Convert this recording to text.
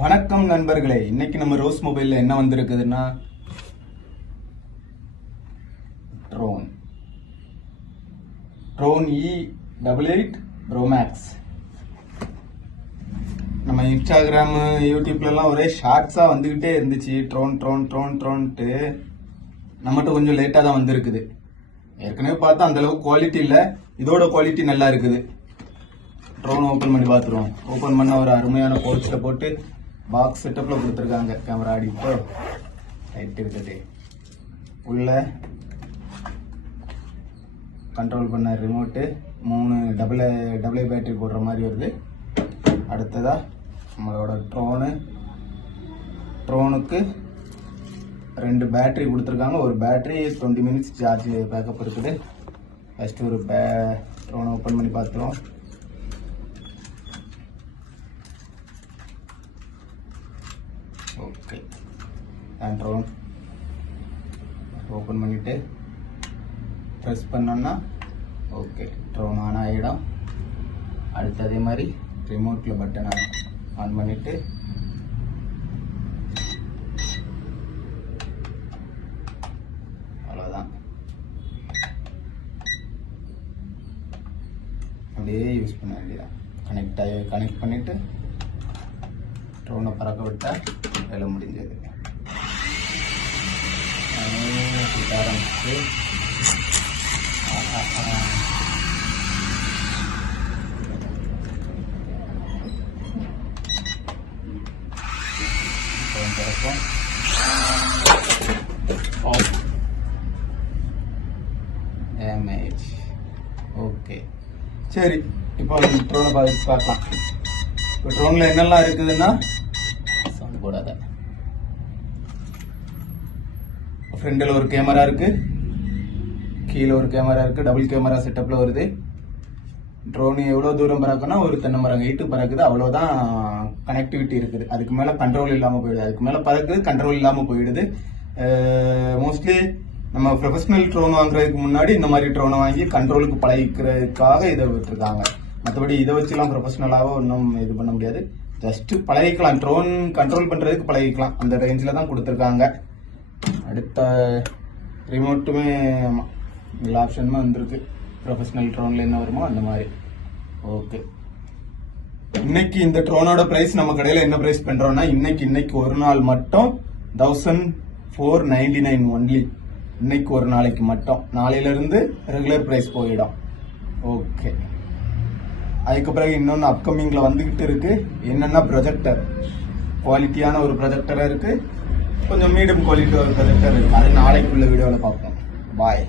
வணக்கம் நண்பர்களே, இன்னைக்கு நம்ம ரோஸ் மொபைல்ல என்ன வந்திருக்குதுன்னா ட்ரோன் E88 Pro Max. நம்ம இன்ஸ்டாகிராம் யூடியூப்லாம் ஒரே ஷார்ட்ஸா வந்துகிட்டே இருந்துச்சு. ட்ரோன்ட்டு நம்மகிட்ட கொஞ்சம் லேட்டா தான் வந்திருக்குது. ஏற்கனவே பார்த்தா அந்த அளவுக்கு குவாலிட்டி இல்லை, இதோட குவாலிட்டி நல்லா இருக்குது. ட்ரோன் ஓப்பன் பண்ணி பார்த்துருவோம். ஓப்பன் பண்ண ஒரு அருமையான போர்ச்சில் போட்டு பாக்ஸ் செட்டப்பில் கொடுத்துருக்காங்க. கேமரா அடிப்போ ரைட் இருக்குது. உள்ள கண்ட்ரோல் பண்ண ரிமோட்டு, 3 டபுள் பேட்டரி போடுற மாதிரி வருது. அடுத்ததா நம்மளோட ட்ரோனுக்கு 2 பேட்டரி கொடுத்துருக்காங்க. ஒரு பேட்டரி 20 மினிட்ஸ் சார்ஜ் பேக்கப் இருக்குது. ஃபர்ஸ்ட் ஒரு ட்ரோனை ஓப்பன் பண்ணி பார்த்துருவோம். ஓகே, ட்ரோன் ஓப்பன் பண்ணிட்டு ப்ரெஸ் பண்ணோம்னா ஓகே ட்ரோன் ஆன் ஆகிடும். அடுத்து அதே மாதிரி ரிமோட்டில் பட்டனை ஆன் பண்ணிட்டு அவ்வளோதான், அப்படியே யூஸ் பண்ண வேண்டியதான். கனெக்ட் பண்ணிட்டு ட்ரோனை பறக்க விட்டா வேலை முடிஞ்சது. ஆரம்பிச்சு திறக்கும். டேமேஜ். ஓகே, சரி, இப்போ ட்ரோனை பார்க்கலாம். இப்போ ட்ரோனில் என்னெல்லாம் இருக்குதுன்னா, சவுண்ட் போடாத. ஃப்ரண்டில் ஒரு கேமரா இருக்கு, கீழே ஒரு கேமரா இருக்கு, டபுள் கேமரா செட்டப்ல வருது. ட்ரோன் எவ்வளோ தூரம் பறக்குன்னா ஒரு தென்னை மரம் ஹைட்டு பறக்குது, அவ்வளோதான் கனெக்டிவிட்டி இருக்குது. அதுக்கு மேலே கண்ட்ரோல் இல்லாமல் போயிடுது. அதுக்கு மேலே பறக்குது, கண்ட்ரோல் இல்லாமல் போயிடுது. மோஸ்ட்லி நம்ம ப்ரொஃபஷனல் ட்ரோன் வாங்குறதுக்கு முன்னாடி இந்த மாதிரி ட்ரோனை வாங்கி கண்ட்ரோலுக்கு பழகிக்கிறதுக்காக இதை விட்டுருக்காங்க. மற்றபடி இதை வச்சுலாம் ப்ரொஃபஷனலாக ஒன்றும் இது பண்ண முடியாது. ஜஸ்ட் பழகிக்கலாம், ட்ரோன் கண்ட்ரோல் பண்ணுறதுக்கு பழகிக்கலாம். அந்த ரேஞ்சில் தான் கொடுத்துருக்காங்க. அடுத்த ரிமோட்டுமே எல்லா ஆப்ஷனுமே வந்திருக்கு. ப்ரொஃபஷனல் ட்ரோனில் என்ன வருமோ அந்த மாதிரி. ஓகே, இன்னைக்கு இந்த ட்ரோனோட ப்ரைஸ் நம்ம கடையில் என்ன ப்ரைஸ் பண்ணுறோம்னா, இன்னைக்கு ஒரு நாள் மட்டும் 1499 ஒன்லி. இன்னைக்கு ஒரு நாளைக்கு மட்டும். நாளையிலிருந்து ரெகுலர் ப்ரைஸ் போயிடும். ஓகே, அதுக்கு பிறகு இன்னொன்று அப்கமிங்ல வந்துகிட்டு இருக்கு. என்னன்னா ப்ரொஜெக்டர், குவாலிட்டியான ஒரு ப்ரொஜெக்டராக இருக்கு, கொஞ்சம் மீடியம் குவாலிட்டி ஒரு ப்ரொஜெக்டர் இருக்கு. அது நாளைக்குள்ள வீடியோவில் பார்ப்போம். பாய்.